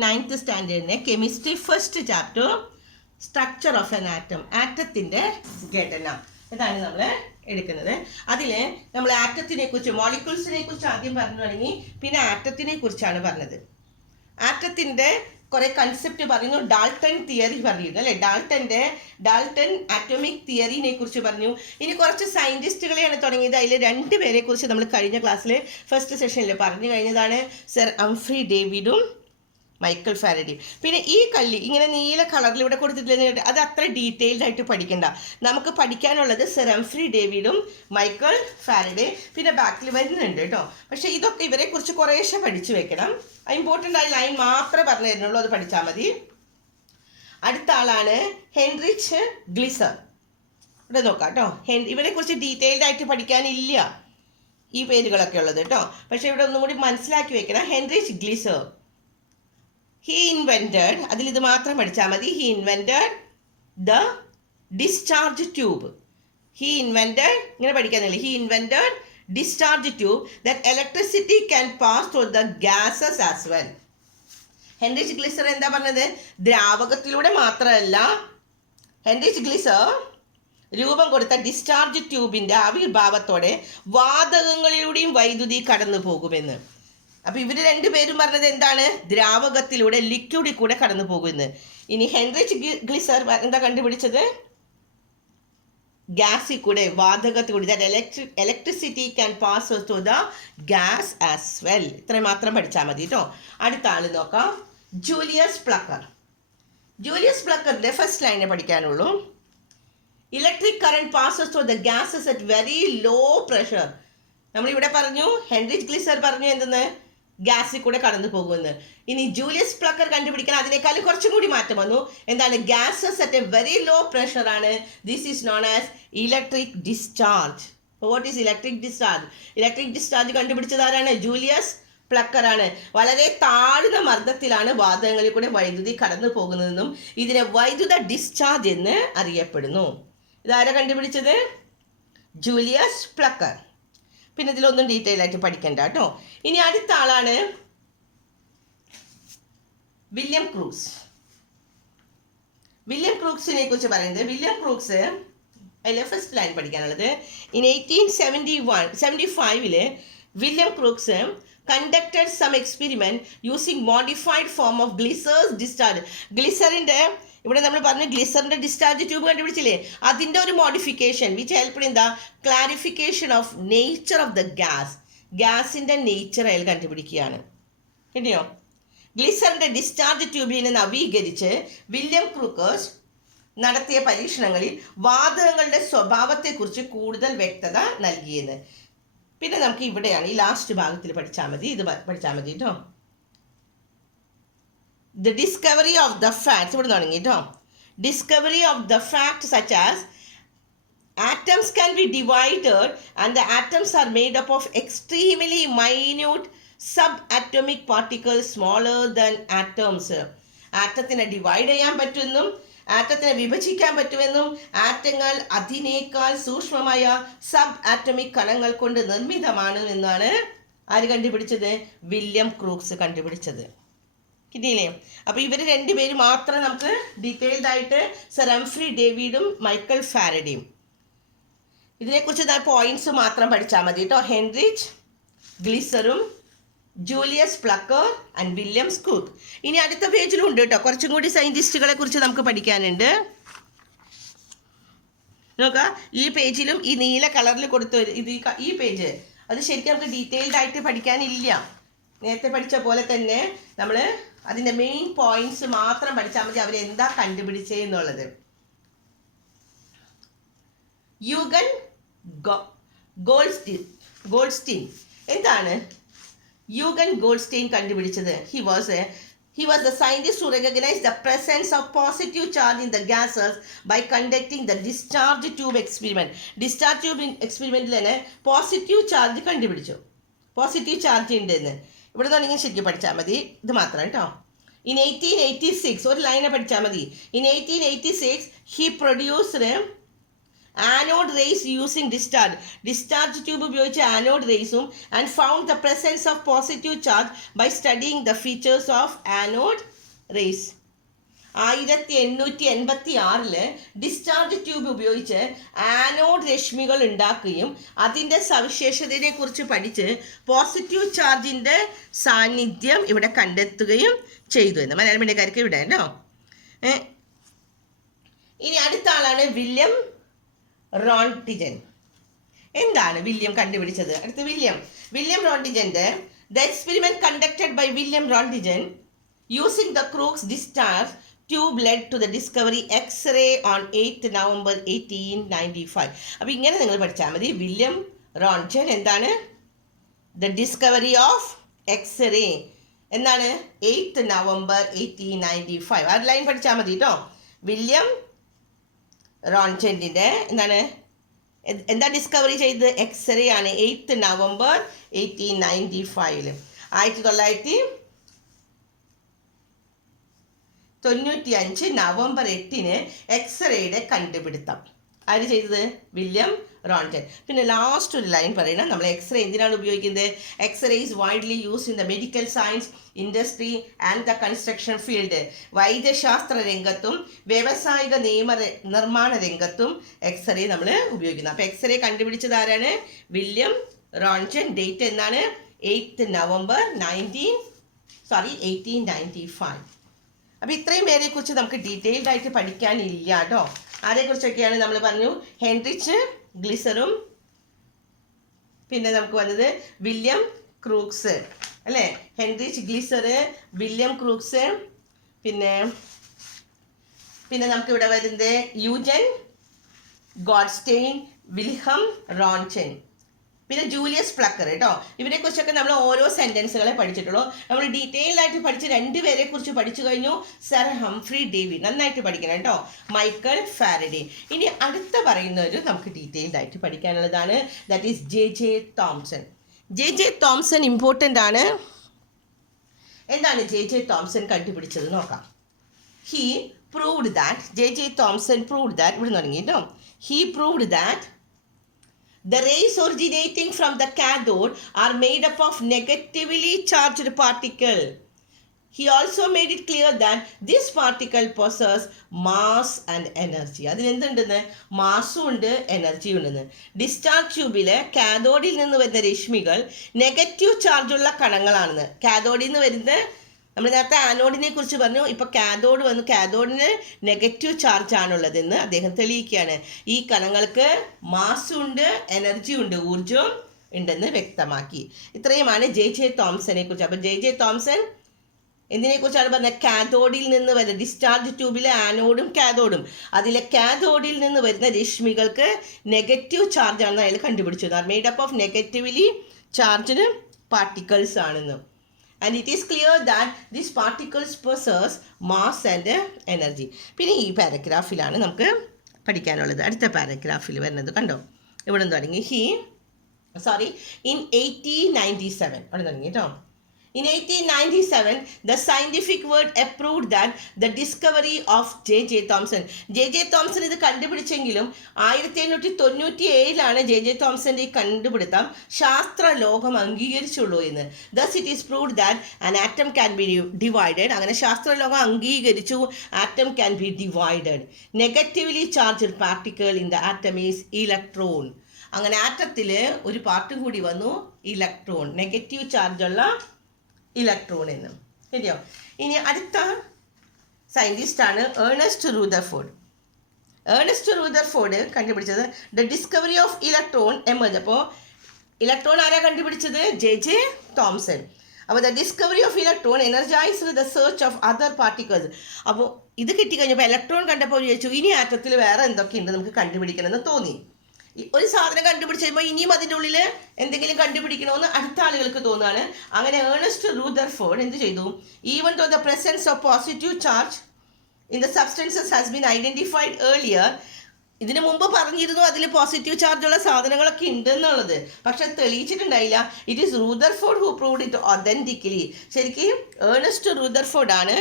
9th സ്റ്റാൻഡേർഡിനെ chemistry first chapter structure of an atom, ആറ്റത്തിൻ്റെ ഘടന ഇതാണ് നമ്മൾ എടുക്കുന്നത്. അതിൽ നമ്മൾ ആറ്റത്തിനെ കുറിച്ച്, മോളിക്യൂൾസിനെ കുറിച്ച് ആദ്യം പറഞ്ഞു തുടങ്ങി, പിന്നെ ആറ്റത്തിനെ കുറിച്ചാണ് പറഞ്ഞത്. ആറ്റത്തിൻ്റെ കുറെ കൺസെപ്റ്റ് പറയുന്നു. ഡാൾട്ടൺ തിയറി പറയുന്നു അല്ലേ, ഡാൾട്ടൺ ആറ്റോമിക് തിയറിനെ കുറിച്ച് പറഞ്ഞു. ഇനി കുറച്ച് സയൻറ്റിസ്റ്റുകളെയാണ് തുടങ്ങിയത്. അതിൽ 2 പേരെ കുറിച്ച് നമ്മൾ കഴിഞ്ഞ ക്ലാസ്സിൽ ഫസ്റ്റ് സെഷനിൽ പറഞ്ഞു കഴിഞ്ഞതാണ്, സർ ഹംഫ്രി ഡേവിഡും മൈക്കൽ ഫാരഡേ. പിന്നെ ഈ കള്ളി ഇങ്ങനെ നീല കളറിൽ ഇവിടെ കൊടുത്തിട്ടില്ല, അത് അത്ര ഡീറ്റെയിൽഡ് ആയിട്ട് പഠിക്കണ്ട. നമുക്ക് പഠിക്കാനുള്ളത് സർ ഹംഫ്രി ഡേവിഡും മൈക്കൽ ഫാരഡേ, പിന്നെ ബാക്കിൽ വരുന്നുണ്ട് കേട്ടോ. പക്ഷേ ഇതൊക്കെ ഇവരെ കുറിച്ച് കുറേശ്ശെ പഠിച്ചു വെക്കണം. ഇമ്പോർട്ടൻ്റ് ആയ ലൈൻ മാത്രമേ പറഞ്ഞു തരുന്നുള്ളൂ, അത് പഠിച്ചാൽ മതി. അടുത്ത ആളാണ് ഹെൻറിച്ച് ഗ്ലിസർ. ഇവിടെ നോക്കാം കേട്ടോ. ഇവരെ കുറിച്ച് ഡീറ്റെയിൽഡ് ആയിട്ട് പഠിക്കാനില്ല ഈ പേരുകളൊക്കെ ഉള്ളത് കേട്ടോ. പക്ഷേ ഇവിടെ ഒന്നും കൂടി മനസ്സിലാക്കി വെക്കണം. ഹെൻറിച്ച് ഗ്ലിസർ, he invented, അതിൽ ഇത് മാത്രം പഠിച്ചാൽ മതി. he invented the discharge tube. he invented, ഇങ്ങനെ പഠിക്കാനില്ല. he invented discharge tube that electricity can pass through the gases as well. Heinrich Geissler എന്താ പറഞ്ഞത്? ദ്രാവകത്തിലൂടെ മാത്രമല്ല, ഹെൻറിച്ച് ഗ്ലിസർ രൂപം കൊടുത്ത ഡിസ്ചാർജ് ട്യൂബിൻ്റെ ആവിർഭാവത്തോടെ വാതകങ്ങളിലൂടെയും വൈദ്യുതി കടന്നു പോകുമെന്ന്. അപ്പോൾ ഇവർ 2 പേരും പറഞ്ഞത് എന്താണ്? ദ്രാവകത്തിലൂടെ, ലിക്വിഡിൽ കൂടെ കടന്നു പോകുമെന്ന്. ഇനി ഹെൻറിച്ച് ഗ്ലിസർ എന്താ കണ്ടുപിടിച്ചത്? ഗ്യാസിൽ കൂടെ, വാതകത്തിൽ കൂടി, electricity can pass through the gas as well. ഇത്രയും മാത്രം പഠിച്ചാൽ മതി കേട്ടോ. അടുത്ത ആൾ നോക്കാം, ജൂലിയസ് പ്ലക്കർ. ജൂലിയസ് പ്ലക്കറിൻ്റെ ഫസ്റ്റ് ലൈനെ പഠിക്കാനുള്ളൂ. Electric current passes through the gases at very low pressure. നമ്മളിവിടെ പറഞ്ഞു, ഹെൻറിച്ച് ഗ്ലിസർ പറഞ്ഞു എന്തെന്ന്? ഗ്യാസിൽ കൂടെ കടന്നു പോകുമെന്ന്. ഇനി ജൂലിയസ് പ്ലക്കർ കണ്ടുപിടിക്കാൻ അതിനേക്കാളും കുറച്ചും കൂടി മാറ്റം വന്നു. എന്താണ്? Gases at a very low pressure ആണ്. This is known as electric discharge. What is electric discharge? Electric discharge കണ്ടുപിടിച്ചത് ആരാണ്? ജൂലിയസ് പ്ലക്കർ ആണ്. വളരെ താഴ്ന്ന മർദ്ദത്തിലാണ് വാതകങ്ങളിൽ കൂടെ വൈദ്യുതി കടന്നു പോകുന്നതെന്നും ഇതിനെ വൈദ്യുത ഡിസ്ചാർജ് എന്ന് അറിയപ്പെടുന്നു. ഇതാരാ കണ്ടുപിടിച്ചത്? Julius plucker. പിന്നെ ഇതിലൊന്നും ഡീറ്റെയിൽ ആയിട്ട് പഠിക്കണ്ട കേട്ടോ. ഇനി അടുത്ത ആളാണ് വില്യം ക്രൂക്സ്. വില്യം ക്രൂക്സിനെ കുറിച്ച് പറയുന്നത്, വില്യം ക്രൂക്സ് അതിലെ ഫസ്റ്റ് ലൈൻ പഠിക്കാനുള്ളത്. In 1875 William Crookes conducted some experiment using modified form of Glisser's discharge. ഗ്ലിസറിൻ്റെ ഇവിടെ നമ്മൾ പറഞ്ഞു, ഗ്ലിസറിൻ്റെ ഡിസ്ചാർജ് ട്യൂബ് കണ്ടുപിടിച്ചില്ലേ, അതിൻ്റെ ഒരു modification which help in the clarification of nature of the gas. ഗ്യാസിൻ്റെ നേച്ചർ അയാൾ കണ്ടുപിടിക്കുകയാണ്. കിട്ടിയോ? ഗ്ലിസറിൻ്റെ ഡിസ്ചാർജ് ട്യൂബിനെ നവീകരിച്ച് വില്യം ക്രൂക്കേഴ്സ് നടത്തിയ പരീക്ഷണങ്ങളിൽ വാതകങ്ങളുടെ സ്വഭാവത്തെക്കുറിച്ച് കൂടുതൽ വ്യക്തത നൽകിയെന്ന്. പിന്നെ നമുക്ക് ഇവിടെയാണ് ഈ ലാസ്റ്റ് ഭാഗത്തിൽ പഠിച്ചാൽ മതി, ഇത് പഠിച്ചാൽ മതി കേട്ടോ. The discovery of the facts, ഇവിടെ തുടങ്ങി കേട്ടോ. Discovery of the fact such as atoms can be divided and the atoms are made up of extremely minute sub atomic particles smaller than atoms. ആറ്റത്തിനെ ഡിവൈഡ് ചെയ്യാൻ പറ്റുമെന്നും ആറ്റത്തിനെ വിഭജിക്കാൻ പറ്റുമെന്നും ആറ്റങ്ങൾ അതിനേക്കാൾ സൂക്ഷ്മമായ സബ് ആറ്റമിക് കണങ്ങൾ കൊണ്ട് നിർമ്മിതമാണ് എന്നാണ് ആര് കണ്ടുപിടിച്ചത്? വില്യം ക്രൂക്സ് കണ്ടുപിടിച്ചത്. കിട്ടിയില്ലേ? അപ്പോൾ ഇവർ 2 പേര് മാത്രം നമുക്ക് ഡീറ്റെയിൽഡ് ആയിട്ട്, സർ ഹംഫ്രി ഡേവിഡും മൈക്കൽ ഫാരഡേയും. ഇതിനെക്കുറിച്ച് പോയിന്റ്സ് മാത്രം പഠിച്ചാൽ മതി കേട്ടോ. ഹെൻറിച്ച് ഗ്ലിസറും Julius Plucker and William Crook. ഇനി അടുത്ത പേജിലും ഉണ്ട് കേട്ടോ, കുറച്ചും കൂടി സയൻറ്റിസ്റ്റുകളെ കുറിച്ച് നമുക്ക് പഠിക്കാനുണ്ട്. നോക്കാം, ഈ പേജിലും ഈ നീല കളറിൽ കൊടുത്ത ഈ പേജ്, അത് ശരിക്കും നമുക്ക് ഡീറ്റെയിൽഡ് ആയിട്ട് പഠിക്കാനില്ല. നേരത്തെ പഠിച്ച പോലെ തന്നെ നമ്മൾ അതിൻ്റെ മെയിൻ പോയിന്റ്സ് മാത്രം പഠിച്ചാൽ മതി, അവരെന്താ കണ്ടുപിടിച്ചെന്നുള്ളത്. യൂഗൻ ഗോൾഡ്സ്റ്റീൻ. എന്താണ് യൂഗൻ ഗോൾഡ്സ്റ്റീൻ കണ്ടുപിടിച്ചത്? He was the scientist who recognized the presence of positive charge in the gases by conducting the discharge tube experiment. Discharge tube experimentൽ തന്നെ പോസിറ്റീവ് ചാർജ് കണ്ടുപിടിച്ചു. പോസിറ്റീവ് ചാർജ് ഉണ്ടെന്ന് ഇവിടെ നിന്നാണെങ്കിൽ ശരിക്കും പഠിച്ചാൽ മതി, ഇത് മാത്രം കേട്ടോ. In 1886 ഒരു ലൈനെ പഠിച്ചാൽ മതി. In 1886 he produced anode rays using discharge tube ഉപയോഗിച്ച് ആനോഡ് റേസും and found the presence of positive charge by studying the features of anode rays. 1886 discharge tube ഉപയോഗിച്ച് ആനോഡ് രശ്മികൾ ഉണ്ടാക്കുകയും അതിൻ്റെ സവിശേഷതയെ കുറിച്ച് പഠിച്ച് പോസിറ്റീവ് ചാർജിൻ്റെ സാന്നിധ്യം ഇവിടെ കണ്ടെത്തുകയും ചെയ്തു എന്ന് മലയാളം മീഡിയക്കാർക്ക് ഇവിടെ കേട്ടോ. ഇനി അടുത്ത ആളാണ് വില്യം റോൺട്ടിജൻ. എന്താണ് വില്യം കണ്ടുപിടിച്ചത്? അടുത്ത വില്യം റോൺട്ടിജൻ്റെ the experiment conducted by William Roentgen using the Crookes discharge tube led to the discovery X ray on 8 November 1895. അപ്പോൾ ഇങ്ങനെ നിങ്ങൾ പഠിച്ചാൽ മതി. വില്യം റോൺട്ടിജൻ എന്താണ്? ദ ഡിസ്കവറി ഓഫ് എക്സ്റേ എന്താണ്? 8 നവംബർ 1895. ആ ലൈൻ പഠിച്ചാൽ മതി കേട്ടോ. വില്യം റോൺട്ടിജൻ്റെ എന്താ ഡിസ്കവറി ചെയ്തത്? എക്സ്റേ ആണ്. 8 നവംബർ 1895. 1995 നവംബർ 8 എക്സ്റേയുടെ കണ്ടുപിടുത്തം ആര് ചെയ്തത്? William Roentgen. പിന്നെ ലാസ്റ്റ് ഒരു ലൈൻ പറയണം. നമ്മൾ എക്സ്റേ എന്തിനാണ് ഉപയോഗിക്കുന്നത്? X ray is widely used in the medical science, industry and the construction field. വൈദ്യശാസ്ത്ര രംഗത്തും വ്യാവസായിക നിർമ്മാണ രംഗത്തും എക്സ്റേ നമ്മൾ ഉപയോഗിക്കുന്നത്. അപ്പോൾ എക്സ്റേ കണ്ടുപിടിച്ചത് ആരാണ്? വില്യം റോൺട്ടിജൻ. ഡേറ്റ് എന്നാണ്? 8 നവംബർ 1895. അപ്പോൾ ഇത്രയും പേരെക്കുറിച്ച് നമുക്ക് ഡീറ്റെയിൽഡ് ആയിട്ട് പഠിക്കാനില്ല കേട്ടോ. അതേക്കുറിച്ചൊക്കെയാണ് നമ്മൾ പറഞ്ഞു. ഹെൻറിച്ച് ഗ്ലിസറും പിന്നെ നമുക്ക് വന്നത് വില്യം ക്രൂക്സ് അല്ലേ? ഹെൻറിച്ച് ഗ്ലിസർ, വില്യം ക്രൂക്സ്, പിന്നെ നമുക്കിവിടെ വരുന്നത് യൂജൻ ഗോഡ്സ്റ്റെയിൻ, വിൽഹം റോൺട്ടിജൻ, പിന്നെ ജൂലിയസ് പ്ലക്കർ കേട്ടോ. ഇവരെക്കുറിച്ചൊക്കെ നമ്മൾ ഓരോ സെൻറ്റൻസുകളെ പഠിച്ചിട്ടുള്ളൂ. നമ്മൾ ഡീറ്റെയിൽ ആയിട്ട് പഠിച്ച് 2 പേരെ കുറിച്ച് പഠിച്ചു കഴിഞ്ഞു. സർ ഹംഫ്രി ഡേവി, നന്നായിട്ട് പഠിക്കണം കേട്ടോ. Michael Faraday. ഇനി അടുത്ത പറയുന്നവർ നമുക്ക് ഡീറ്റെയിൽഡ് ആയിട്ട് പഠിക്കാനുള്ളതാണ്. That is J Thomson. J Thomson important ആണ്. എന്താണ് ജെ തോംസൺ കണ്ടുപിടിച്ചത് നോക്കാം. He proved that J Thomson proved that ഇവിടെ തുടങ്ങി കേട്ടോ. He proved that the rays originating from the cathode are made up of negatively charged particle. He also made it clear that this particle possess mass and energy. അതിൽ എന്തുണ്ടെന്ന്? മാസും ഉണ്ട്, എനർജിയും ഉണ്ടെന്ന്. Discharge ട്യൂബിലെ കാഥോഡിൽ നിന്ന് വരുന്ന രശ്മികൾ നെഗറ്റീവ് ചാർജുള്ള കണങ്ങളാണെന്ന്. കാഥോഡിൽ നിന്ന് വരുന്ന നമ്മൾ നേരത്തെ ആനോഡിനെ കുറിച്ച് പറഞ്ഞു. ഇപ്പോൾ കാഥോഡ് വന്നു. കാഥോഡിന് നെഗറ്റീവ് ചാർജ് ആണുള്ളതെന്ന് അദ്ദേഹം തെളിയിക്കുകയാണ്. ഈ കണങ്ങൾക്ക് മാസും ഉണ്ട്, എനർജി ഉണ്ട്, ഊർജവും ഉണ്ടെന്ന് വ്യക്തമാക്കി. ഇത്രയുമാണ് ജെ തോംസനെ കുറിച്ച്. അപ്പോൾ ജെ തോംസൺ എന്തിനെക്കുറിച്ചാണ് പറഞ്ഞത്? കാഥോഡിൽ നിന്ന് വരുന്ന ഡിസ്ചാർജ് ട്യൂബിലെ ആനോഡും കാഥോഡും അതിലെ കാഥോഡിൽ നിന്ന് വരുന്ന രശ്മികൾക്ക് നെഗറ്റീവ് ചാർജ് ആണെന്ന് അയാൾ കണ്ടുപിടിച്ചത്. Made up of negatively charged particles ആണെന്ന്. And it is clear that these particles possess mass and energy. പിന്നെ ഈ പാരഗ്രാഫിലാണ് നമുക്ക് പഠിക്കാനുള്ളത്. അടുത്ത പാരഗ്രാഫിൽ വരുന്നത് കണ്ടോ, ഇവിടെ നിന്ന് തുടങ്ങി. in 1897 അവിടെ തുടങ്ങി കേട്ടോ. In 1897, the scientific world approved that the discovery of J.J. Thomson. J.J. Thomson ഇത് കണ്ടുപിടിച്ചെങ്കിലും 1897 J.J. തോംസന്റെ ഈ കണ്ടുപിടുത്തം ശാസ്ത്ര ലോകം അംഗീകരിച്ചുള്ളൂ എന്ന്. Thus it is proved that an atom can be divided. അങ്ങനെ ശാസ്ത്ര ലോകം അംഗീകരിച്ചു atom can be divided. Negatively charged particle in the atom is electron. അങ്ങനെ ആറ്റത്തിൽ ഒരു പാർട്ട് കൂടി വന്നു, ഇലക്ട്രോൺ. നെഗറ്റീവ് ചാർജുള്ള ഇലക്ട്രോൺ എന്ന്. ശരിയോ? ഇനി അടുത്ത സയൻറ്റിസ്റ്റാണ് ഏർണസ്റ്റ് റൂദർഫോർഡ് കണ്ടുപിടിച്ചത് the discovery of electron emerge. അപ്പോൾ ഇലക്ട്രോൺ ആരാ കണ്ടുപിടിച്ചത്? J Thomson. അപ്പോൾ the discovery of electron energized the search of other particles. അപ്പോൾ ഇത് കിട്ടിക്കഴിഞ്ഞപ്പോൾ ഇലക്ട്രോൺ കണ്ടപ്പോൾ വിചാരിച്ചു ഇനി ആറ്റത്തിൽ വേറെ എന്തൊക്കെയുണ്ട് നമുക്ക് കണ്ടുപിടിക്കണമെന്ന് തോന്നി. ഒരു സാധനം കണ്ടുപിടിച്ച് കഴിയുമ്പോൾ ഇനിയും അതിൻ്റെ ഉള്ളിൽ എന്തെങ്കിലും കണ്ടുപിടിക്കണമെന്ന് അടുത്ത ആളുകൾക്ക് തോന്നുകയാണ്. അങ്ങനെ ഏർണസ്റ്റ് റൂദർഫോർഡ് എന്ത് ചെയ്തു? Even though the presence of positive charge in the substances has been identified earlier. ഇതിനു മുമ്പ് പറഞ്ഞിരുന്നു അതിൽ പോസിറ്റീവ് ചാർജുള്ള സാധനങ്ങളൊക്കെ ഉണ്ടെന്നുള്ളത്, പക്ഷെ തെളിയിച്ചിട്ടുണ്ടായില്ല. It is Rutherford who proved it authentically. ശരിക്കും ഏർണസ്റ്റ് റൂദർഫോർഡ് ആണ്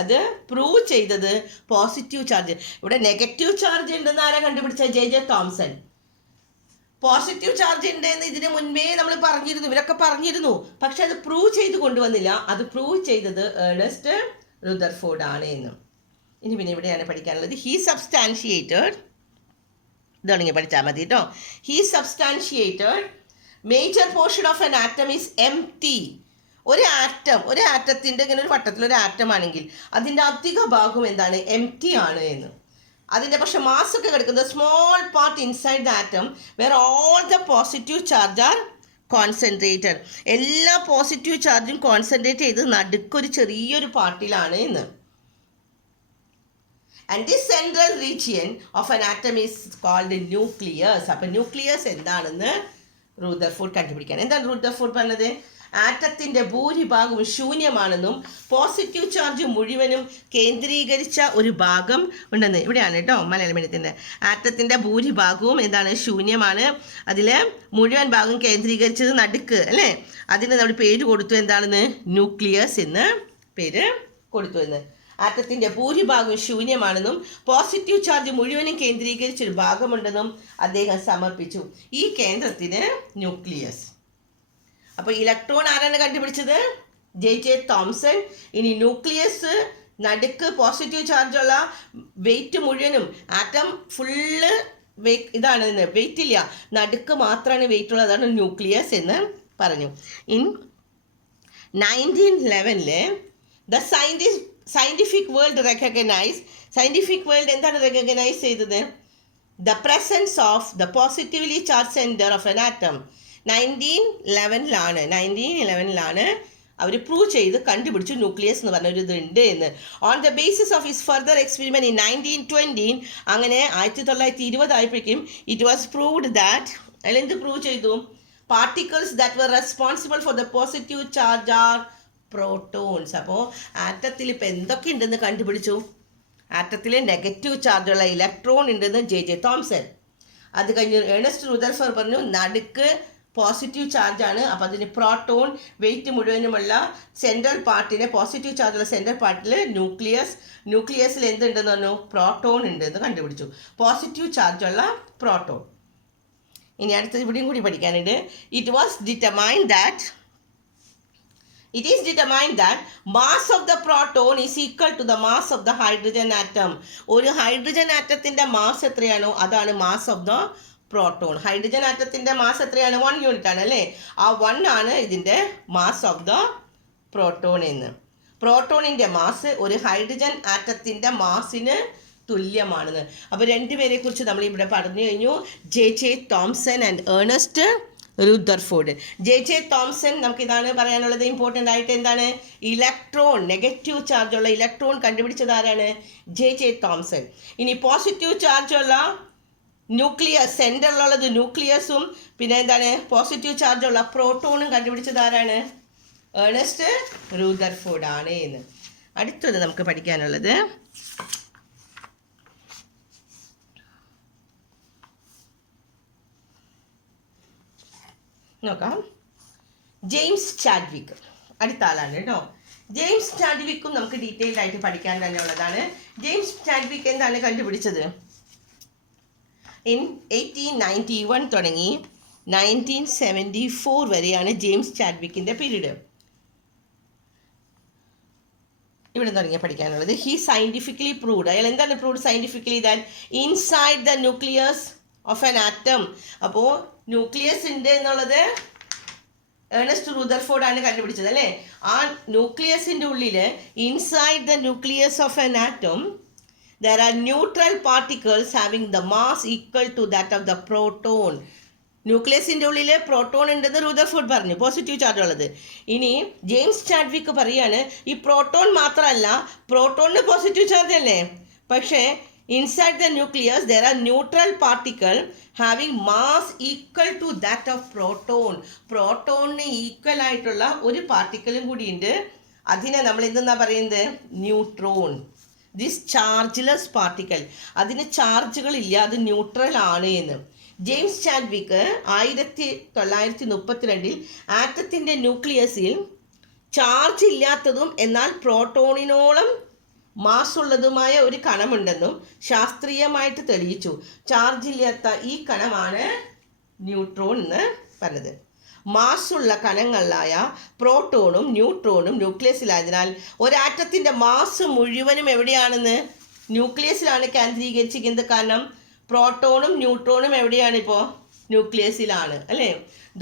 അത് പ്രൂവ് ചെയ്തത് പോസിറ്റീവ് ചാർജ്. ഇവിടെ നെഗറ്റീവ് ചാർജ് ഉണ്ടെന്ന് ആരാ കണ്ടുപിടിച്ച? J Thomson. പോസിറ്റീവ് ചാർജ് ഉണ്ട് എന്ന് ഇതിന് മുൻപേ നമ്മൾ പറഞ്ഞിരുന്നു, ഇവരൊക്കെ പറഞ്ഞിരുന്നു. പക്ഷെ അത് പ്രൂവ് ചെയ്ത് കൊണ്ടുവന്നില്ല. അത് പ്രൂവ് ചെയ്തത് ഏർണസ്റ്റ് റുദർഫോർഡ് ആണ് എന്ന്. ഇനി പിന്നെ ഇവിടെയാണ് പഠിക്കാനുള്ളത്. ഹീ സബ്സ്റ്റാൻഷിയേറ്റഡ്, ഇതാണെങ്കിൽ പഠിച്ചാൽ മതി കേട്ടോ. He substantiated major portion of an atom is empty. ഒരു ആറ്റത്തിൻ്റെ ഇങ്ങനെ ഒരു വട്ടത്തിലൊരു ആറ്റം ആണെങ്കിൽ അതിൻ്റെ അധിക ഭാഗം എന്താണ്? എംപ്റ്റി ആണ് എന്ന്. അതിൻ്റെ പക്ഷെ മാസ് ഒക്കെ കിടക്കുന്നത് small part inside the atom where all the positive charge are concentrated. എല്ലാ പോസിറ്റീവ് ചാർജും കോൺസെൻട്രേറ്റ് ചെയ്ത് നടുക്കൊരു ചെറിയൊരു പാർട്ടിലാണ് എന്ന്. And this central region of an atom is called nucleus. അപ്പോൾ ന്യൂക്ലിയസ് എന്താണെന്ന് റുദർഫോർഡ് കണ്ടുപിടിക്കാൻ. എന്താണ് റുദർഫോർഡ് പറഞ്ഞത്? ആറ്റത്തിൻ്റെ ഭൂരിഭാഗവും ശൂന്യമാണെന്നും പോസിറ്റീവ് ചാർജ് മുഴുവനും കേന്ദ്രീകരിച്ച ഒരു ഭാഗം ഉണ്ടെന്ന്. ഇവിടെയാണ് കേട്ടോ മലയാളം മീഡിയത്തിൻ്റെ. ആറ്റത്തിൻ്റെ ഭൂരിഭാഗവും എന്താണ്? ശൂന്യമാണ്. അതിൽ മുഴുവൻ ഭാഗം കേന്ദ്രീകരിച്ചത് നടുക്ക് അല്ലേ? അതിന് നമ്മൾ പേര് കൊടുത്തു. എന്താണെന്ന്? ന്യൂക്ലിയസ് എന്ന് പേര് കൊടുത്തു എന്ന്. ആറ്റത്തിൻ്റെ ഭൂരിഭാഗവും ശൂന്യമാണെന്നും പോസിറ്റീവ് ചാർജ് മുഴുവനും കേന്ദ്രീകരിച്ചൊരു ഭാഗമുണ്ടെന്നും അദ്ദേഹം സമർപ്പിച്ചു. ഈ കേന്ദ്രത്തിന് ന്യൂക്ലിയസ്. അപ്പോൾ ഇലക്ട്രോൺ ആരാണ് കണ്ടുപിടിച്ചത്? J Thomson. ഇനി ന്യൂക്ലിയസ് നടുക്ക് പോസിറ്റീവ് ചാർജുള്ള വെയിറ്റ് മുഴുവനും, ആറ്റം ഫുള്ള് ഇതാണ് വെയിറ്റ് ഇല്ല, നടുക്ക് മാത്രമാണ് വെയിറ്റ് ഉള്ളത്, അതാണ് ന്യൂക്ലിയസ് എന്ന് പറഞ്ഞു. ഇൻ 1911 ദ സയൻറ്റിഫിക് വേൾഡ് എന്താണ് റെക്കഗ്നൈസ് ചെയ്തത്? The presence of the positively charge centre of an atom. 1911 അവർ പ്രൂവ് ചെയ്ത് കണ്ടുപിടിച്ചു ന്യൂക്ലിയസ് എന്ന് പറഞ്ഞ ഒരു ഇതുണ്ട് എന്ന്. On the basis of his further experiment in 1920, അങ്ങനെ 1920 ആയപ്പോഴേക്കും ഇറ്റ് വാസ് പ്രൂവ്ഡ് ദാറ്റ്, അതിലെന്ത് പ്രൂവ് ചെയ്തു? Particles that were responsible for the positive charge are protons. അപ്പോൾ ആറ്റത്തിൽ ഇപ്പോൾ എന്തൊക്കെ ഉണ്ടെന്ന് കണ്ടുപിടിച്ചു. ആറ്റത്തിൽ നെഗറ്റീവ് ചാർജുള്ള ഇലക്ട്രോൺ ഉണ്ടെന്ന് ജെ തോംസൺ. അത് കഴിഞ്ഞ് ഏർണസ്റ്റ് റുദർഫോർഡ് പറഞ്ഞു നടുക്ക് പോസിറ്റീവ് ചാർജാണ്, അപ്പോൾ അതിന് പ്രോട്ടോൺ. വെയിറ്റ് മുഴുവനുമുള്ള സെൻട്രൽ പാർട്ടിനെ, പോസിറ്റീവ് ചാർജുള്ള സെൻട്രൽ പാർട്ടിൽ ന്യൂക്ലിയസിൽ എന്തുണ്ടെന്ന് പറഞ്ഞു? പ്രോട്ടോൺ ഉണ്ടെന്ന് കണ്ടുപിടിച്ചു. പോസിറ്റീവ് ചാർജുള്ള പ്രോട്ടോൺ. ഇനി അടുത്തത് ഇവിടെയും കൂടി പഠിക്കാനുണ്ട്. It is determined that mass of the proton is equal to the mass of the hydrogen atom. ഒരു ഹൈഡ്രജൻ ആറ്റത്തിൻ്റെ മാസ് എത്രയാണോ അതാണ് mass of the proton. Hydrogen ആറ്റത്തിൻ്റെ മാസ് എത്രയാണ്? 1 യൂണിറ്റ് ആണ് അല്ലേ? ആ 1 ആണ് ഇതിൻ്റെ മാസ് ഓഫ് ദ പ്രോട്ടോൺ എന്ന്. പ്രോട്ടോണിൻ്റെ മാസ് ഒരു ഹൈഡ്രജൻ ആറ്റത്തിൻ്റെ മാസിന് തുല്യമാണെന്ന്. അപ്പോൾ രണ്ടുപേരെ കുറിച്ച് നമ്മൾ ഇവിടെ പറഞ്ഞു കഴിഞ്ഞു. J Thomson and Ernest Rutherford. J Thomson, നമുക്ക് ഇതാണ് പറയാനുള്ളത് ഇമ്പോർട്ടൻ്റ് ആയിട്ട്. എന്താണ്? ഇലക്ട്രോൺ, നെഗറ്റീവ് ചാർജുള്ള ഇലക്ട്രോൺ കണ്ടുപിടിച്ചത് ആരാണ്? J Thomson. ഇനി പോസിറ്റീവ് ചാർജുള്ള ന്യൂക്ലിയസ്, സെൻറ്ററിലുള്ളത് ന്യൂക്ലിയസും പിന്നെ എന്താണ് പോസിറ്റീവ് ചാർജുള്ള പ്രോട്ടോണും കണ്ടുപിടിച്ചത് ആരാണ്? ഏർണസ്റ്റ് റുദർഫോർഡ് ആണ് എന്ന്. അടുത്തത് നമുക്ക് പഠിക്കാനുള്ളത് നോക്കാം. ജെയിംസ് ചാഡ്വിക്ക് അടുത്ത ആളാണ് കേട്ടോ. ജെയിംസ് ചാഡ്വിക്കും നമുക്ക് ഡീറ്റെയിൽഡ് ആയിട്ട് പഠിക്കാൻ തന്നെ ഉള്ളതാണ്. ജെയിംസ് ചാഡ്വിക്ക് എന്താണ് കണ്ടുപിടിച്ചത്? ഇൻ 1891 തുടങ്ങി 1974 വരെയാണ് ജെയിംസ് ചാഡ്വിക്കിൻ്റെ പീരീഡ്. ഇവിടെ തുടങ്ങിയ പഠിക്കാനുള്ളത്. ഹി സയൻറ്റിഫിക്കലി പ്രൂവ്ഡ്, അയാൾ എന്താണ് proved scientifically? That inside the nucleus of an atom. അപ്പോൾ ന്യൂക്ലിയസ് ഉണ്ട് എന്നുള്ളത് ഏർണസ്റ്റ് റുദർഫോർഡ് ആണ് കണ്ടുപിടിച്ചത് അല്ലേ? ആ ന്യൂക്ലിയസിൻ്റെ ഉള്ളിൽ inside the nucleus of an atom there are neutral particles having the mass equal to that of the proton. ന്യൂക്ലിയസിൻ്റെ ഉള്ളിൽ proton ഉണ്ടെന്ന് റുദർഫോർഡ് പറഞ്ഞു, പോസിറ്റീവ് ചാർജ് ഉള്ളത്. ഇനി ജെയിംസ് ചാഡ്വിക്ക് പറയാണ് ഈ പ്രോട്ടോൺ മാത്രമല്ല, പ്രോട്ടോണിന് പോസിറ്റീവ് ചാർജ് അല്ലേ, പക്ഷേ inside the nucleus there are neutral particle having mass equal to that of proton. പ്രോട്ടോണിന് ഈക്വൽ ആയിട്ടുള്ള ഒരു പാർട്ടിക്കിളും കൂടിയുണ്ട്. അതിനെ നമ്മൾ എന്തെന്നാ പറയുന്നത്? ന്യൂട്രോൺ. ദിസ് ചാർജ്ലെസ് പാർട്ടിക്കിൾ, അതിന് ചാർജുകളില്ല, അത് ന്യൂട്രൽ ആണ് എന്ന്. ജെയിംസ് ചാഡ്വിക്ക് 1932 ആറ്റത്തിൻ്റെ ന്യൂക്ലിയസിൽ ചാർജ് ഇല്ലാത്തതും എന്നാൽ പ്രോട്ടോണിനോളം മാസ് ഉള്ളതുമായ ഒരു കണമുണ്ടെന്നും ശാസ്ത്രീയമായിട്ട് തെളിയിച്ചു. ചാർജ് ഇല്ലാത്ത ഈ കണമാണ് ന്യൂട്രോൺ എന്ന് പറഞ്ഞത്. മാസുള്ള കണങ്ങളായ പ്രോട്ടോണും ന്യൂട്രോണും ന്യൂക്ലിയസിലായതിനാൽ ഒരാറ്റത്തിൻ്റെ മാസ് മുഴുവനും എവിടെയാണെന്ന് ന്യൂക്ലിയസിലാണ് കേന്ദ്രീകരിച്ചിരിക്കുന്നത്. കാരണം പ്രോട്ടോണും ന്യൂട്രോണും എവിടെയാണ് ഇപ്പോൾ ന്യൂക്ലിയസിലാണ് അല്ലേ.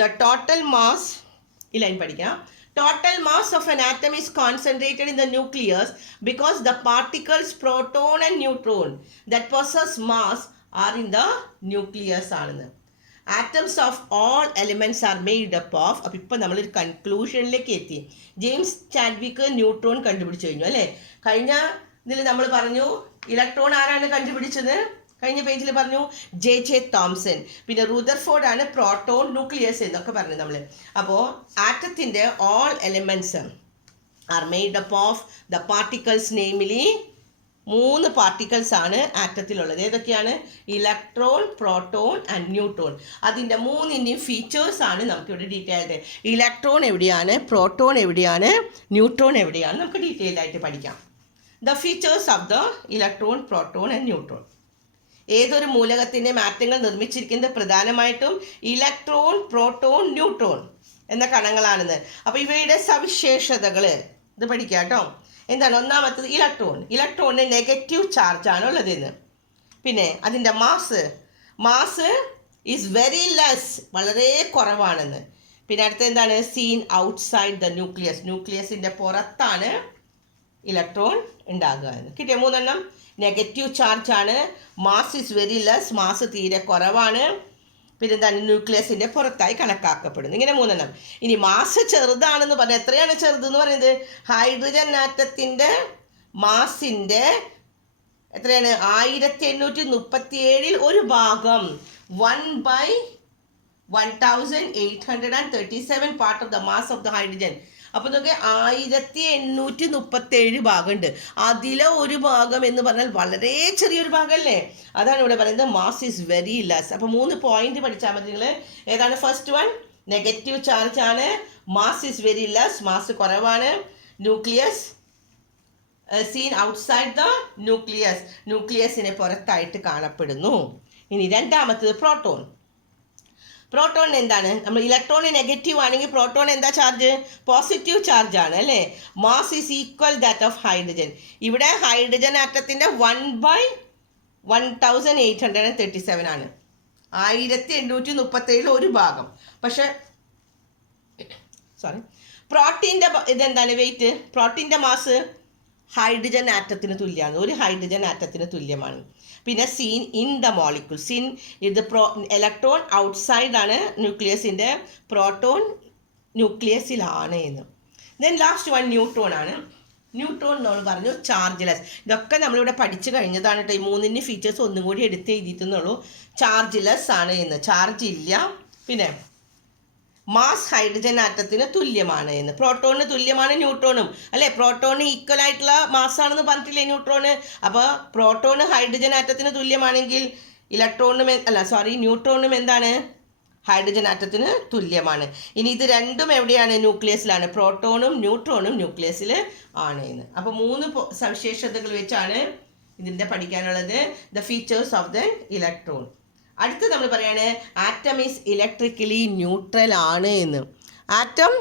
ദ ടോട്ടൽ മാസ് ഈ ലൈൻ പഠിക്കാം. Total mass of an atom is concentrated in the nucleus because the particles proton and neutron that possess mass are in the nucleus ആണെന്ന്. Atoms of all elements are made up of. അപ്പോൾ ഇപ്പം നമ്മളൊരു കൺക്ലൂഷനിലേക്ക് എത്തി. James Chadwick neutron കണ്ടുപിടിച്ചു കഴിഞ്ഞു അല്ലേ. കഴിഞ്ഞ ഇതിൽ നമ്മൾ പറഞ്ഞു ഇലക്ട്രോൺ ആരാണ് കണ്ടുപിടിച്ചത്, കഴിഞ്ഞ പേജിൽ പറഞ്ഞു ജെ തോംസൺ. പിന്നെ റൂദർഫോർഡ് ആണ് പ്രോട്ടോൺ ന്യൂക്ലിയസ് എന്നൊക്കെ പറഞ്ഞു നമ്മൾ. അപ്പോൾ ആറ്റത്തിൻ്റെ all elements are made up of the particles, namely 3 particles ആണ് ആറ്റത്തിലുള്ളത്. ഏതൊക്കെയാണ്? Electron, proton and neutron. അതിൻ്റെ 3ൻ്റെയും ഫീച്ചേഴ്സ് ആണ് നമുക്കിവിടെ ഡീറ്റെയിൽഡ്. ഇലക്ട്രോൺ എവിടെയാണ്, പ്രോട്ടോൺ എവിടെയാണ്, ന്യൂട്രോൺ എവിടെയാണ് നമുക്ക് ഡീറ്റെയിൽഡ് ആയിട്ട് പഠിക്കാം. The features of the electron, proton and neutron. ഏതൊരു മൂലകത്തിൻ്റെ ആറ്റങ്ങൾ നിർമ്മിച്ചിരിക്കുന്നത് പ്രധാനമായിട്ടും ഇലക്ട്രോൺ, പ്രോട്ടോൺ, ന്യൂട്രോൺ എന്ന കണങ്ങളാണെന്ന്. അപ്പോൾ ഇവയുടെ സവിശേഷതകൾ ഇത് പഠിക്കുക കേട്ടോ. എന്താണ്? ഒന്നാമത്തത് ഇലക്ട്രോൺ. ഇലക്ട്രോണിന് നെഗറ്റീവ് ചാർജാണ് ഉള്ളതെന്ന്. പിന്നെ അതിൻ്റെ മാസ് ഈസ് വെരി ലെസ്, വളരെ കുറവാണെന്ന്. പിന്നെ അടുത്ത എന്താണ്? Seen outside the nucleus. ന്യൂക്ലിയസിൻ്റെ പുറത്താണ് ഇലക്ട്രോൺ ഉണ്ടാകുക എന്ന്. കിട്ടിയ 3 നെഗറ്റീവ് ചാർജാണ്, mass is very less, mass തീരെ കുറവാണ്, പിന്നെ എന്താണ്? ന്യൂക്ലിയസിൻ്റെ പുറത്തായി കണക്കാക്കപ്പെടുന്നു. ഇങ്ങനെ 3. ഇനി മാസ് ചെറുതാണെന്ന് പറഞ്ഞാൽ എത്രയാണ് ചെറുതെന്ന് പറയുന്നത്? ഹൈഡ്രജൻ ആറ്റത്തിൻ്റെ മാസിൻ്റെ എത്രയാണ്? 1837 ഒരു ഭാഗം 1/1837 part of the mass of the hydrogen. അപ്പോൾ നോക്കി 1837 ഭാഗമുണ്ട്. അതിലെ ഒരു ഭാഗം എന്ന് പറഞ്ഞാൽ വളരെ ചെറിയൊരു ഭാഗമല്ലേ. അതാണ് ഇവിടെ പറയുന്നത് മാസ് ഈസ് വെരി ലെസ്. അപ്പോൾ 3 പോയിന്റ് പഠിച്ചാൽ മതി നിങ്ങൾ. ഏതാണ്? ഫസ്റ്റ് വൺ നെഗറ്റീവ് ചാർജ് ആണ്, mass is very less, mass കുറവാണ്, nucleus seen outside the nucleus, ന്യൂക്ലിയസിനെ പുറത്തായിട്ട് കാണപ്പെടുന്നു. ഇനി രണ്ടാമത്തത് പ്രോട്ടോൺ. പ്രോട്ടോൺ എന്താണ്? നമ്മൾ ഇലക്ട്രോൺ നെഗറ്റീവ് ആണെങ്കിൽ പ്രോട്ടോൺ എന്താ ചാർജ്? പോസിറ്റീവ് ചാർജ് ആണ് അല്ലേ. Mass is equal that of hydrogen. ഇവിടെ ഹൈഡ്രജൻ ആറ്റത്തിൻ്റെ 1/1837 ആണ്. 1837 ഒരു ഭാഗം. പക്ഷെ പ്രോട്ടീൻ്റെ ഇതെന്താണ്? വെയിറ്റ്. പ്രോട്ടീൻ്റെ മാസ് ഹൈഡ്രജൻ ആറ്റത്തിന് തുല്യമാണ്, ഒരു ഹൈഡ്രജൻ ആറ്റത്തിന് തുല്യമാണ്. പിന്നെ seen in the molecule. Scene ഇത് ഇലക്ട്രോൺ ഔട്ട്സൈഡ് ആണ് ന്യൂക്ലിയസിൻ്റെ, പ്രോട്ടോൺ ന്യൂക്ലിയസിലാണ് എന്ന്. ദെൻ ലാസ്റ്റ് വൺ ന്യൂട്രോൺ ആണ്. ന്യൂട്രോൺ നമ്മൾ പറഞ്ഞു ചാർജ്ലെസ്. ഇതൊക്കെ നമ്മളിവിടെ പഠിച്ചു കഴിഞ്ഞതാണ് കേട്ടോ. ഈ 3 ഫീച്ചേഴ്സ് ഒന്നും കൂടി എടുത്ത് എഴുതിയിട്ടുന്നുള്ളൂ. ചാർജ്ലെസ് ആണ് എന്ന്, ചാർജ് ഇല്ല. പിന്നെ മാസ് ഹൈഡ്രജൻ ആറ്റത്തിന് തുല്യമാണ് എന്ന്. പ്രോട്ടോണിന് തുല്യമാണ് ന്യൂട്രോണും അല്ലേ. പ്രോട്ടോണിന് ഈക്വൽ ആയിട്ടുള്ള മാസ്സാണെന്ന് പറഞ്ഞിട്ടില്ലേ ന്യൂട്രോണ്. അപ്പോൾ പ്രോട്ടോണ് ഹൈഡ്രജൻ ആറ്റത്തിന് തുല്യമാണെങ്കിൽ ന്യൂട്രോണും എന്താണ്? ഹൈഡ്രജൻ ആറ്റത്തിന് തുല്യമാണ്. ഇനി ഇത് രണ്ടും എവിടെയാണ്? ന്യൂക്ലിയസിലാണ്. പ്രോട്ടോണും ന്യൂട്രോണും ന്യൂക്ലിയസിൽ ആണ് എന്ന്. അപ്പോൾ 3 സവിശേഷതകൾ വെച്ചാണ് ഇതിൻ്റെ പഠിക്കാനുള്ളത്. The features of the electron. അടുത്ത് നമ്മൾ പറയാണ് ആറ്റം ഈസ് ഇലക്ട്രിക്കലി ന്യൂട്രൽ ആണ് എന്ന്. ആറ്റം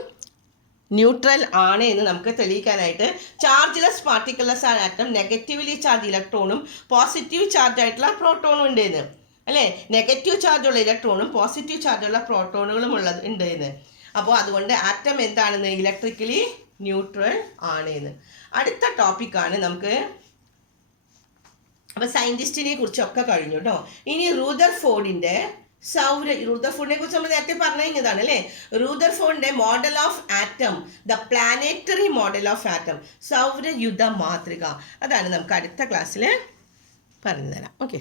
ന്യൂട്രൽ ആണ് എന്ന് നമുക്ക് തെളിയിക്കാനായിട്ട് ചാർജ്ലെസ് പാർട്ടിക്കിൾസ് ആണ് ആറ്റം. നെഗറ്റീവ്ലി ചാർജ് ഇലക്ട്രോണും പോസിറ്റീവ് ചാർജ് ആയിട്ടുള്ള പ്രോട്ടോണും ഉണ്ട് എന്ന് അല്ലേ. നെഗറ്റീവ് ചാർജുള്ള ഇലക്ട്രോണും പോസിറ്റീവ് ചാർജുള്ള പ്രോട്ടോണുകളും ഉണ്ട് എന്ന്. അപ്പോൾ അതുകൊണ്ട് ആറ്റം എന്താണെന്ന്? ഇലക്ട്രിക്കലി ന്യൂട്രൽ ആണ് എന്ന്. അടുത്ത ടോപ്പിക്കാണ് നമുക്ക്. അപ്പോൾ സയൻറ്റിസ്റ്റിനെ കുറിച്ചൊക്കെ കഴിഞ്ഞു കേട്ടോ. ഇനി റൂദർഫോർഡിനെ കുറിച്ച് നമ്മൾ നേരത്തെ പറഞ്ഞു കഴിഞ്ഞതാണ് അല്ലേ. റൂദർഫോർഡിന്റെ model of atom, the planetary model of atom, സൗരയുധ മാതൃക, അതാണ് നമുക്ക് അടുത്ത ക്ലാസ്സിൽ പറഞ്ഞു തരാം. ഓക്കെ.